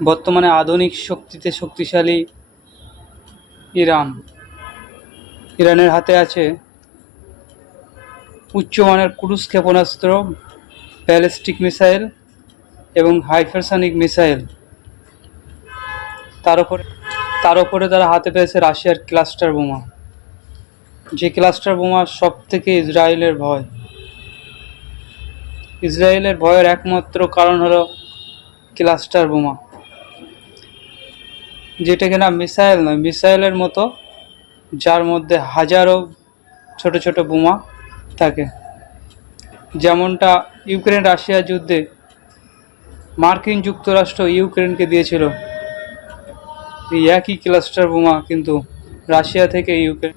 বর্তমানে আধুনিক শক্তিতে শক্তিশালী ইরানের হাতে আছে উচ্চমানের ক্রুজ ক্ষেপণাস্ত্র, ব্যালিস্টিক মিসাইল এবং হাইপারসনিক মিসাইল। তার উপরে তারা হাতে পেয়েছে রাশিয়ার ক্লাস্টার বোমা, যে ক্লাস্টার বোমা সব থেকে ইসরায়েলের ভয়ের একমাত্র কারণ হলো ক্লাস্টার বোমা, যেটা কিনা মিসাইল নয়, মিসাইলের মতো, যার মধ্যে হাজারো ছোট ছোট বোমা থাকে। যেমনটা ইউক্রেন রাশিয়া যুদ্ধে মার্কিন যুক্তরাষ্ট্র ইউক্রেনকে দিয়েছিল, এই একই ক্লাস্টার বোমা কিন্তু রাশিয়া থেকে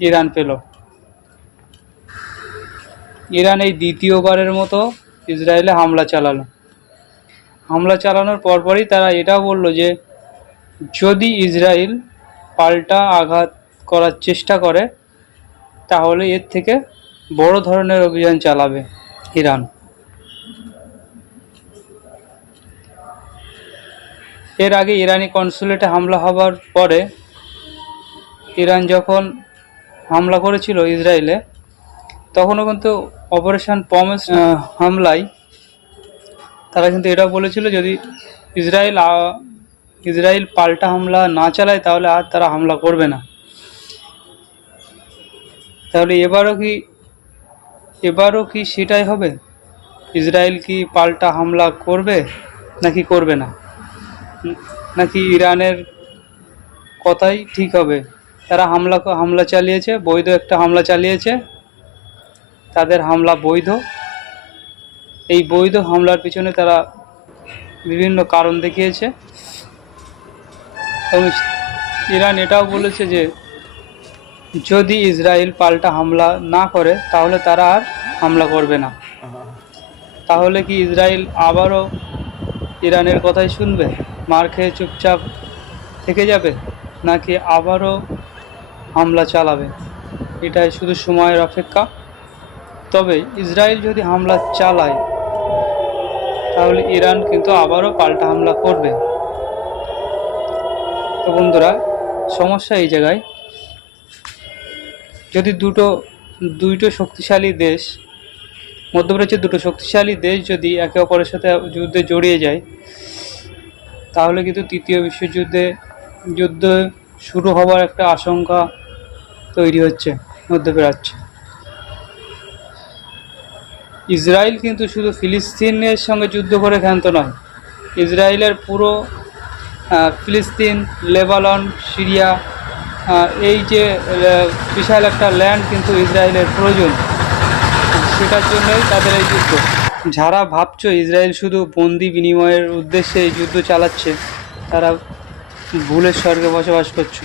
ইরান পেল। ইরান এই দ্বিতীয়বারের মতো ইসরায়েলে হামলা চালানোর পরপরই তারা এটাও বলল যে যদি ইসরায়েল পাল্টা আঘাত করার চেষ্টা করে তাহলে এর থেকে বড় ধরনের অভিযান চালাবে ইরান। এর আগে ইরানি কনসুলেটে হামলা হবার পরে ইরান যখন হামলা করেছিল ইসরায়েলে, তখনও কিন্তু অপারেশন পমেস হামলায় তারা কিন্তু এটা বলেছিল যদি ইসরায়েল পাল্টা হামলা না চালায় তাহলে আর তারা হামলা করবে না। তাহলে এবারও কি সেটাই হবে? ইসরায়েল কি পাল্টা হামলা করবে নাকি করবে না, নাকি ইরানের কথাই ঠিক হবে? তারা হামলা চালিয়েছে, বৈধ একটা হামলা চালিয়েছে, তাদের হামলা বৈধ। এই বৈধ হামলার পিছনে তারা বিভিন্ন কারণ দেখিয়েছে এবং ইরান এটাও বলেছে যে যদি ইসরায়েল পাল্টা হামলা না করে তাহলে তারা আর হামলা করবে না। তাহলে কি ইসরায়েল আবারও ইরানের কথাই শুনবে, মার খেয়ে চুপচাপ থেকে যাবে, নাকি আবারও হামলা চালাবে? এটাই শুধু সময়ের অপেক্ষা। তবে ইসরায়েল যদি হামলা চালায় তাহলে ইরান কিন্তু আবারও পাল্টা হামলা করবে। তো বন্ধুরা, সমস্যা এই জায়গায়, যদি দুটো শক্তিশালী দেশ, মধ্যপ্রাচ্যের দুটো শক্তিশালী দেশ যদি একে অপরের সাথে যুদ্ধে জড়িয়ে যায় তাহলে কিন্তু তৃতীয় যুদ্ধ শুরু হওয়ার একটা আশঙ্কা তৈরি হচ্ছে মধ্যপ্রাচ্যে। ইসরায়েল কিন্তু শুধু ফিলিস্তিনের সঙ্গে যুদ্ধ করে ক্ষান্ত নয়, ইসরায়েলের পুরো ফিলিস্তিন, লেবানন, সিরিয়া, এই যে বিশাল একটা ল্যান্ড কিন্তু ইসরায়েলের প্রয়োজন, সেটার জন্যই তাদের এই যুদ্ধ। যারা ভাবছো ইসরায়েল শুধু বন্দি বিনিময়ের উদ্দেশ্যে এই যুদ্ধ চালাচ্ছে, তারা ভুলের স্বর্গে বসবাস করছে।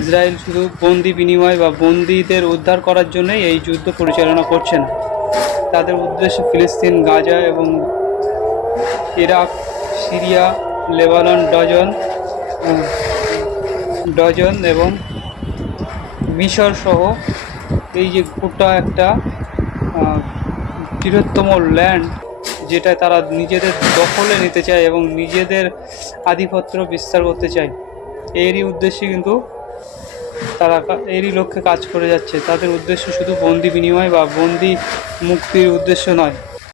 ইসরায়েল শুধু বন্দি বিনিময় বা বন্দীদের উদ্ধার করার জন্যই এই যুদ্ধ পরিচালনা করছে না। তাদের উদ্দেশ্য ফিলিস্তিন, গাজা এবং ইরাক, সিরিয়া, লেবানন ডজন এবং মিশর সহ এই যে গোটা একটা বৃহত্তম ল্যান্ড, যেটা তারা নিজেদের দখলে নিতে চায় এবং নিজেদের আধিপত্য বিস্তার করতে চায়, এরই উদ্দেশ্যে কিন্তু তারা এরই লক্ষ্যে কাজ করে যাচ্ছে। তাদের উদ্দেশ্য শুধু বন্দি বিনিময় বা বন্দি মুক্তির উদ্দেশ্য নয়।